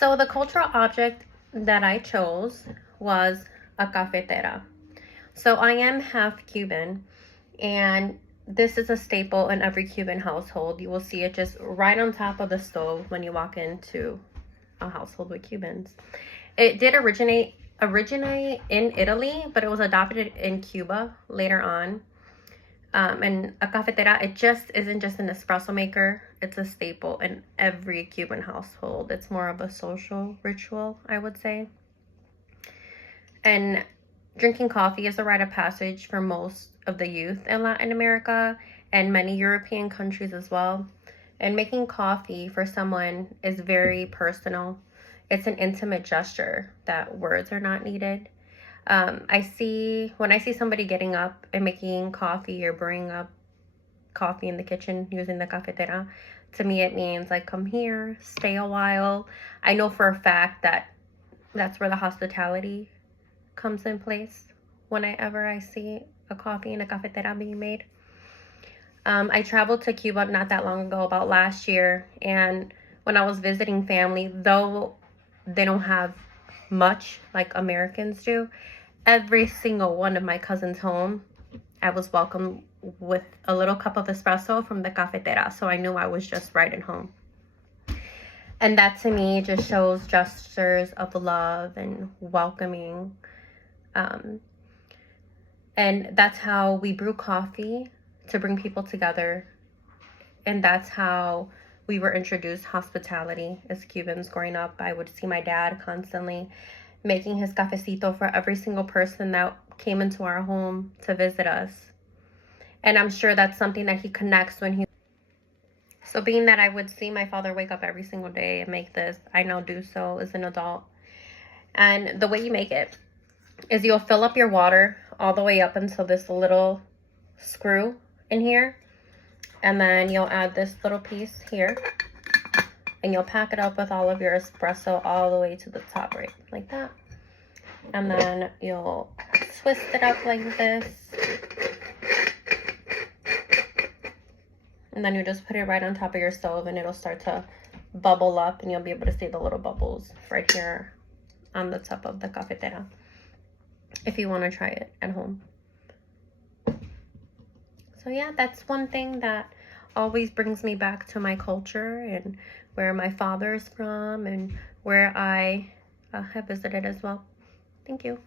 So the cultural object that I chose was a cafetera. So I am half Cuban, and this is a staple in every Cuban household. You will see it just right on top of the stove when you walk into a household with Cubans. It did originate in Italy, but it was adopted in Cuba later on. And a cafetera, it just isn't just an espresso maker. It's a staple in every Cuban household. It's more of a social ritual, I would say. And drinking coffee is a rite of passage for most of the youth in Latin America and many European countries as well. And making coffee for someone is very personal. It's an intimate gesture that words are not needed. When I see somebody getting up and making coffee or brewing up coffee in the kitchen using the cafetera, to me it means like, come here, stay a while. I know for a fact that that's where the hospitality comes in place whenever I see a coffee in a cafetera being made. I traveled to Cuba not that long ago, about last year, and when I was visiting family, though they don't have much like Americans do, every single one of my cousins' home, I was welcomed with a little cup of espresso from the cafetera, so I knew I was just right at home. And that to me just shows gestures of love and welcoming. And that's how we brew coffee, to bring people together. And that's how we were introduced hospitality as Cubans growing up. I would see my dad constantly making his cafecito for every single person that came into our home to visit us. And I'm sure that's something that he connects when he... So being that I would see my father wake up every single day and make this, I now do so as an adult. And the way you make it is you'll fill up your water all the way up until this little screw in here. And then you'll add this little piece here. And you'll pack it up with all of your espresso all the way to the top, right? Like that. And then you'll twist it up like this. And then you just put it right on top of your stove and it'll start to bubble up. And you'll be able to see the little bubbles right here on the top of the cafetera, if you want to try it at home. So yeah, that's one thing that always brings me back to my culture and where my father is from and where I have visited as well. Thank you.